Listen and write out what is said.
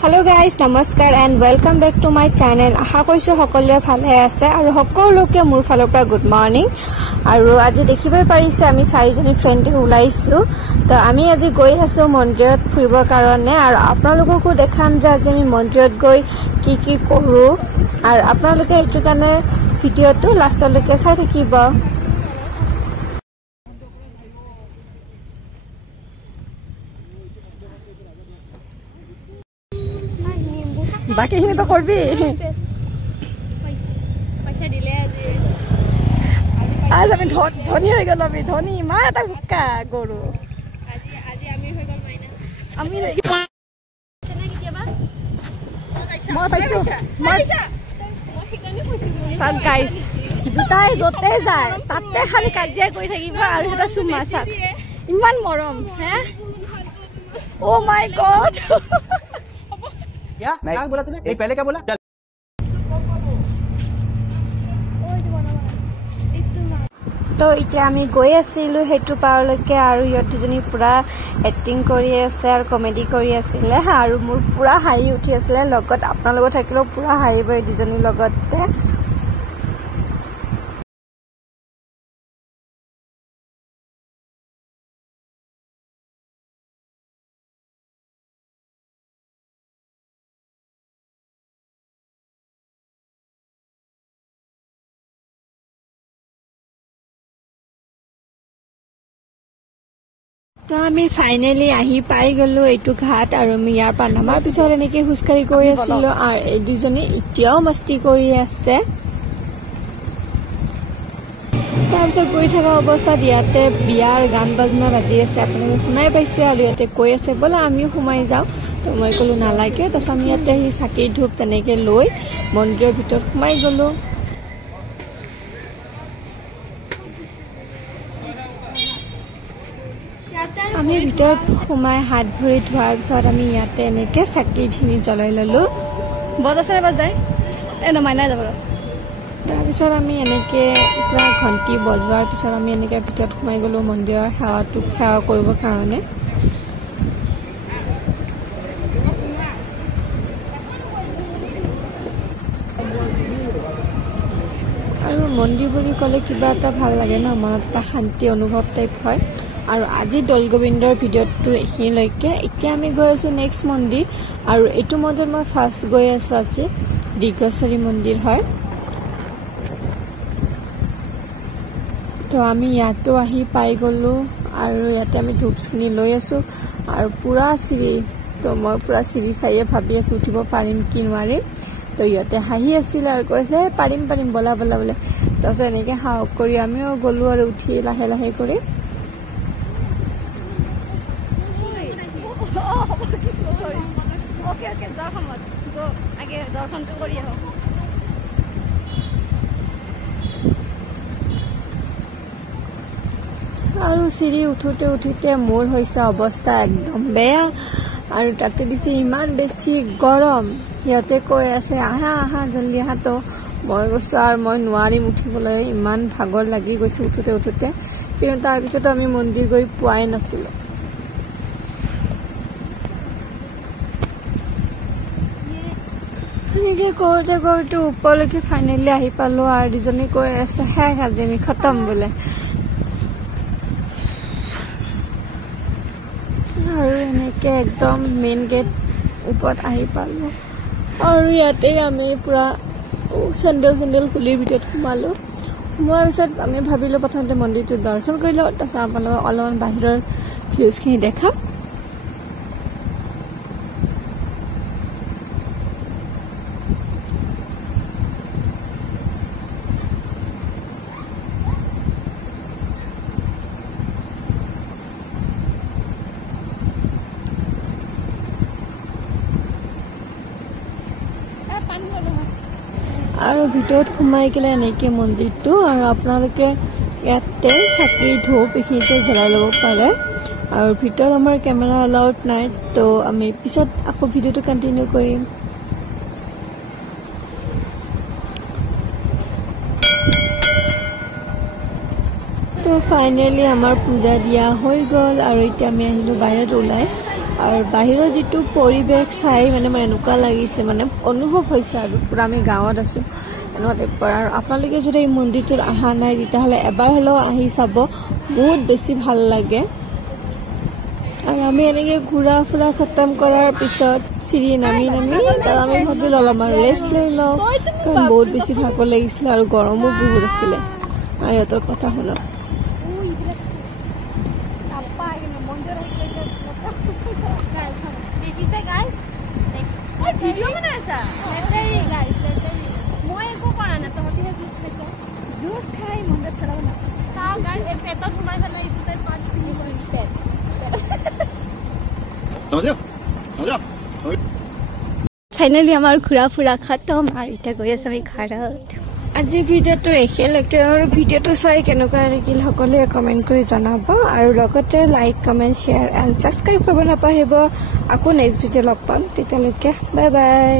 Hello guys, namaskar and welcome back to my channel. আশা কৰিছো সকলোৱে ভালে আছে আৰু সকলোকে মোৰ ফালৰ পৰা গুড মৰ্নিং। আৰু আজি দেখিবই পাৰিছে আমি চাৰিজনী ফ্ৰেণ্ডে ওলাইছো। তো আমি আজি গৈ আছো মন্দিৰত ফুৰিবৰ কাৰণে আৰু আপোনালোককো দেখাম যে আজি আমি মন্দিৰত গৈ কি কৰো আৰু আপোনালোকে এইটো কাৰণে ভিডিঅটো লাষ্টলৈকে চাই থাকিব। বাকি হিনি তো করবি পয়সা দিলে আজ আমি ধনী হয়ে গেল আমি ধনী মা এটা হুক্কা গরু আজি আমি হয়ে গেল মাইনা আমি না কিবা মই পাইছো সব গাইস দুটাই যতে যায় তাতে খালি কাজিয়া কৰি থাকিব আৰু এটা সুমা সাক ইমান মৰম হে ও মাই গড क्या क्या बोला तूने नहीं पहले क्या बोला चल तो इतना आमी गई आसिलो हेतु पारলৈকে আৰু ইয়টিজনী পুৰা এক্টিং কৰি আছে আৰু কমেডি কৰি আছিল আৰু মোৰ পুৰা হাঁহি উঠি আছিল লগত আপোনালোক থাকিলো পুৰা হাঁহিব এই দুজনী লগতে তো আমি ফাইনালি আহি পাই গলো এইটো ঘাট আৰু আমি ইয়াৰ পৰা নামাৰ পিছত এনেকে হুস্কাৰি গৈ আছিলো আৰু এই দুজনী এতিয়াও মস্তি কৰি আছে তাৰপিছত গৈ থকা অৱস্থাত ইয়াতে বিয়াৰ গান বাজনা বাজি আছে আপোনালোকে শুনাই পাইছে আৰু ইয়াতে কৈ আছে বলা আমিও সোমাই যাওঁ তো মই ক'লো নালাগে তাৰপিছত আমি ইয়াতে আহি চাকি ধূপ তেনেকে লৈ মন্দিৰৰ ভিতৰত সোমাই গলো আমি ভিতৰত সোমাই হাত ভৰি ধোৱাৰ পিছত আমি ইয়াতে এনেকে চাকি ধিনি জ্বলাই ললো বজাছে বাজাই এনে মাইনা যাব তাৰপিছত আমি এনেকে পুৰা ঘণ্টি বজোৱাৰ পিছত আমি এনেকে ভিতৰত সোমাই গলো মন্দিৰৰ সেৱা কৰিবৰ কাৰণে আৰু মন্দিৰ বুলি ক'লে কিবা এটা ভাল লাগে ন মনত এটা শান্তি অনুভৱ টাইপ হয় আৰু আজি দৌলগোবিন্দৰ ভিডিঅ'টো এইখিনিলৈকে এতিয়া আমি গৈ আছো নেক্সট মন্দিৰ আৰু এইটো মন্দিৰ মই ফাৰ্ষ্ট গৈ আছো আজি দীৰ্ঘেশ্বৰী মন্দিৰ হয় তো আমি ইয়াতো আহি পাই গলো আৰু ইয়াতে আমি ধূপখিনি লৈ আছো আৰু পুৰা চিৰি তো মই পুৰা চিৰি চাইয়ে ভাবি আছো উঠিব পাৰিম কি নোৱাৰিম তো ইয়াতে হাঁহি আছিল আৰু কৈছে পাৰিম বলা বলা বোলে তাৰপিছত এনেকে সাহস কৰি আমিও গলো আৰু উঠি লাহে লাহে কৰি আৰু চিৰি উঠোতে মোৰ হৈছে অৱস্থা একদম বেয়া আৰু তাতে দিছে ইমান বেছি গৰম সিহঁতে কৈ আছে আহা আহা জলদি আহা তো মই গৈছো আৰু মই নোৱাৰিম উঠিবলৈ ইমান ভাগৰ লাগি গৈছে উঠোতে কিন্তু তাৰপিছত আমি মন্দিৰ গৈ পোৱাই নাছিলো এনেকে কৰোতে ওপৰলৈকে ফাইনেলি আহি পালো আৰু দুজনী কৈ আছে শেষ আজি আমি খতম বোলে আৰু এনেকে একদম মেইন গেট ওপৰত আহি পালো আৰু ইয়াতে আমি পুৰা চেণ্ডেল খুলি ভিতৰত সোমালো সোমোৱাৰ পিছত আমি ভাবিলো প্ৰথমতে মন্দিৰটো দৰ্শন কৰিলো তাৰপিছত আপোনালোকক অলপমান বাহিৰৰ ভিউজখিনি দেখাম আৰু ভিতৰত সোমাই গ'লে এনেকে মন্দিৰটো আৰু আপোনালোকে ইয়াতে চাকি ধূপ এইখিনিতে জ্বলাই ল'ব পাৰে আৰু ভিতৰত আমাৰ কেমেৰা এলাউড নাই তো আমি পিছত আকৌ ভিডিঅ'টো কণ্টিনিউ কৰিম তো ফাইনেলি আমাৰ পূজা দিয়া হৈ গ'ল আৰু এতিয়া আমি আহিলো বাহিৰত ওলাই আৰু বাহিৰৰ যিটো পৰিৱেশ চাই মানে মোৰ এনেকুৱা লাগিছে মানে অনুভৱ হৈছে আৰু পুৰা আমি গাঁৱত আছোঁ এনেকুৱা টাইপৰ। আৰু আপোনালোকে যদি এই মন্দিৰটোত অহা নাই তেতিয়াহ'লে এবাৰ হ'লেও আহি চাব, বহুত বেছি ভাল লাগে। আৰু আমি এনেকৈ ঘূৰা ফুৰা খতম কৰাৰ পিছত চিৰি নামি তাৰ আমি ভাবিলোঁ অলপ আৰু ৰেষ্ট লৈ লওঁ, কাৰণ বহুত বেছি ভাগৰ লাগিছিলে আৰু গৰমো বহুত আছিলে। আৰু ইহঁতৰ কথা শুনক। ফাইনেলি আমাৰ ঘূৰা ফুৰা খতম আৰু এতিয়া গৈ আছোঁ আমি ঘৰত। আজিৰ ভিডিঅ'টো এখিলৈকে, আৰু ভিডিঅ'টো চাই কেনেকুৱা লাগিল সকলোৱে কমেণ্ট কৰি জনাব, আৰু লগতে like comment share and subscribe কৰিব নাপাহৰিব। আকৌ নেক্সট ভিডিঅ' লগ পাম, তেতিয়ালৈকে বাই বাই।